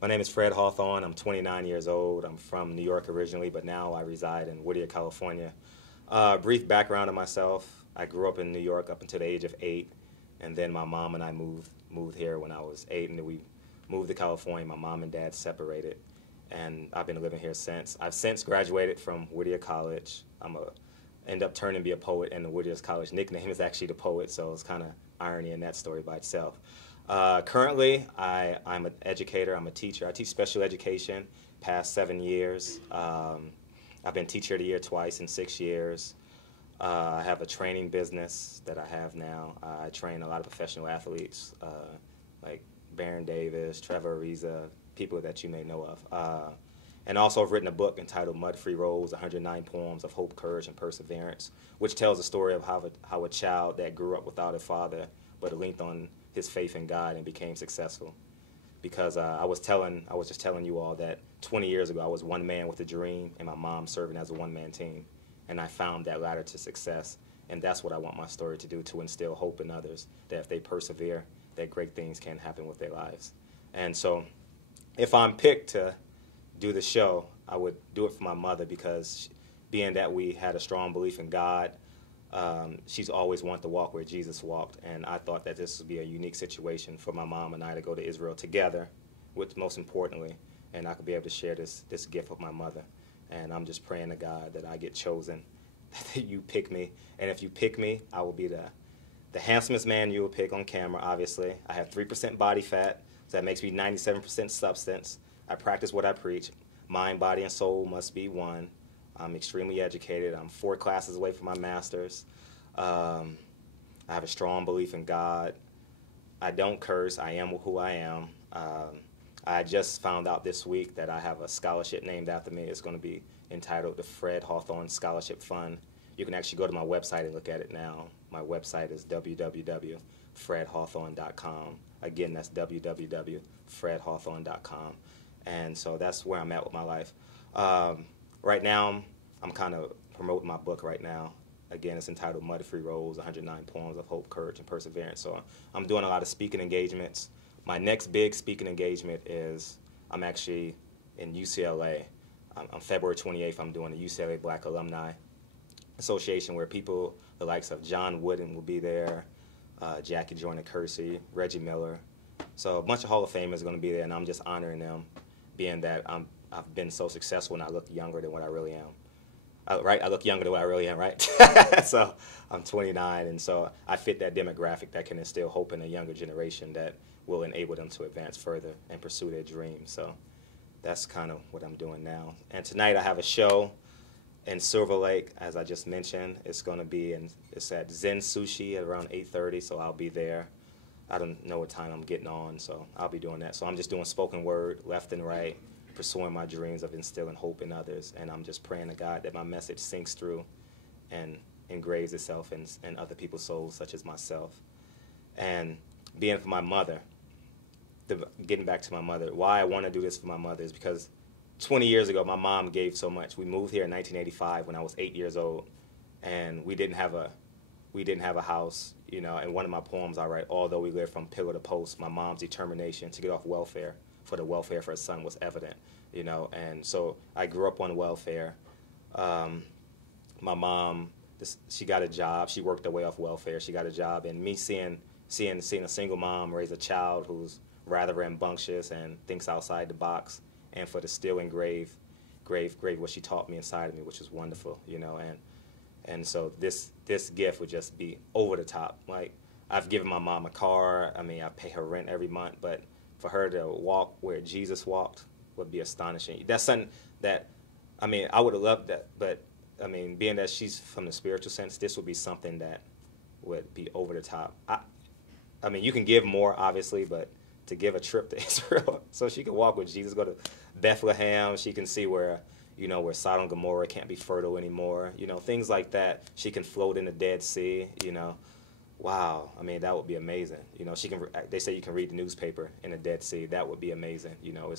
My name is Fred Hawthorne. I'm 29 years old. I'm from New York originally, but now I reside in Whittier, California. Brief background of myself. I grew up in New York up until the age of 8, and then my mom and I moved here when I was 8, and then we moved to California. My mom and dad separated, and I've been living here since. I've since graduated from Whittier College. End up turning to be a poet, and the Whittier's College nickname is actually the poet, so it's kind of irony in that story by itself. Currently, I'm an educator. I'm a teacher. I teach special education past 7 years. I've been Teacher of the Year twice in 6 years. I have a training business that I have now. I train a lot of professional athletes like Baron Davis, Trevor Ariza, people that you may know of. And also I've written a book entitled Mud-Free Rose, 109 Poems of Hope, Courage, and Perseverance, which tells the story of how a child that grew up without a father but leaned on his faith in God and became successful. Because I was just telling you all that 20 years ago I was one man with a dream and my mom serving as a one-man team. And I found that ladder to success. And that's what I want my story to do, to instill hope in others, that if they persevere, that great things can happen with their lives. And so if I'm picked to do the show, I would do it for my mother because being that we had a strong belief in God, she's always wanted to walk where Jesus walked, and I thought that this would be a unique situation for my mom and I to go to Israel together, which most importantly, and I could be able to share this gift with my mother. And I'm just praying to God that I get chosen, that you pick me, and if you pick me, I will be the handsomest man you will pick on camera, obviously. I have 3% body fat, so that makes me 97% substance. I practice what I preach. Mind, body, and soul must be one. I'm extremely educated. I'm 4 classes away from my master's. I have a strong belief in God. I don't curse. I am who I am. I just found out this week that I have a scholarship named after me. It's going to be entitled the Fred Hawthorne Scholarship Fund. You can actually go to my website and look at it now. My website is www.fredhawthorne.com. Again, that's www.fredhawthorne.com. And so that's where I'm at with my life. Right now, I'm kind of promoting my book right now. Again, it's entitled Mud-Free Rose, 109 Poems of Hope, Courage, and Perseverance. So I'm doing a lot of speaking engagements. My next big speaking engagement is I'm actually in UCLA. On February 28th, I'm doing the UCLA Black Alumni Association where people, the likes of John Wooden will be there, Jackie Joyner-Kersee, Reggie Miller. So a bunch of Hall of Famers are going to be there, and I'm just honoring them, being that I've been so successful and I look younger than what I really am. Right? I look younger than what I really am, right? So I'm 29, and so I fit that demographic that can instill hope in a younger generation that will enable them to advance further and pursue their dreams. So that's kind of what I'm doing now. And tonight I have a show in Silver Lake, as I just mentioned. It's going to be it's at Zen Sushi at around 8:30, so I'll be there. I don't know what time I'm getting on, so I'll be doing that. So I'm just doing spoken word left and right, pursuing my dreams of instilling hope in others, and I'm just praying to God that my message sinks through and engraves itself in other people's souls, such as myself. And being for my mother, getting back to my mother, why I want to do this for my mother is because 20 years ago, my mom gave so much. We moved here in 1985 when I was 8 years old, and we didn't have a house, you know. And one of my poems I write, although we lived from pillar to post, my mom's determination to get off welfare for the welfare for her son was evident, you know. And so I grew up on welfare. My mom, she got a job. She worked her way off welfare. She got a job, and me seeing a single mom raise a child who's rather rambunctious and thinks outside the box, and for the still engraved what she taught me inside of me, which was wonderful, you know. And so this gift would just be over the top. Like, I've given my mom a car. I mean, I pay her rent every month, but for her to walk where Jesus walked would be astonishing. That's something that, I mean, I would have loved that, but I mean, being that she's from the spiritual sense, this would be something that would be over the top. I mean, you can give more, obviously, but to give a trip to Israel so she can walk with Jesus, go to Bethlehem, she can see where, you know, where Sodom and Gomorrah can't be fertile anymore, you know, things like that. She can float in the Dead Sea, you know. Wow, I mean, that would be amazing. You know, they say you can read the newspaper in the Dead Sea. That would be amazing. You know,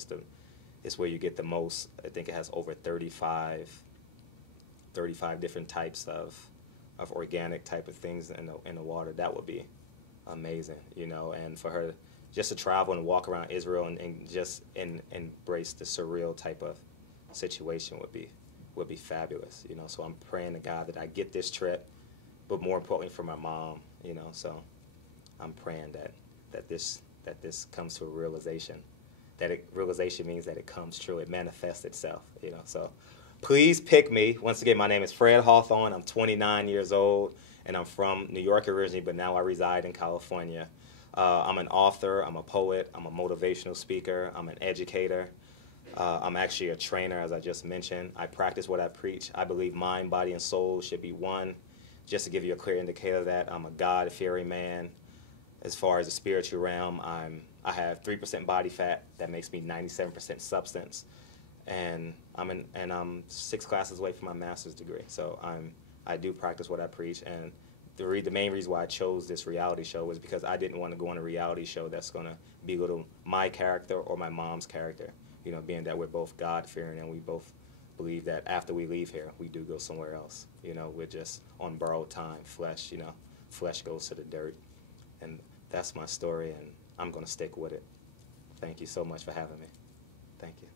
it's where you get the most. I think it has over 35 different types of organic type of things in the water. That would be amazing, you know. And for her just to travel and walk around Israel and just embrace the surreal type of situation would be fabulous, you know. So I'm praying to God that I get this trip, but more importantly for my mom, you know. So I'm praying that this comes to a realization. Realization means that it comes true. It manifests itself, you know. So please pick me. Once again, my name is Fred Hawthorne. I'm 29 years old, and I'm from New York originally, but now I reside in California. I'm an author. I'm a poet. I'm a motivational speaker. I'm an educator. I'm actually a trainer, as I just mentioned. I practice what I preach. I believe mind, body, and soul should be one. Just to give you a clear indicator of that, I'm a God-fearing man. As far as the spiritual realm, I have 3% body fat. That makes me 97% substance, and I'm 6 classes away from my master's degree. So I do practice what I preach, and the main reason why I chose this reality show was because I didn't want to go on a reality show that's going to belittle my character or my mom's character. You know, being that we're both God-fearing and we both believe that after we leave here, we do go somewhere else. You know, we're just on borrowed time. Flesh, you know, flesh goes to the dirt. And that's my story, and I'm going to stick with it. Thank you so much for having me. Thank you.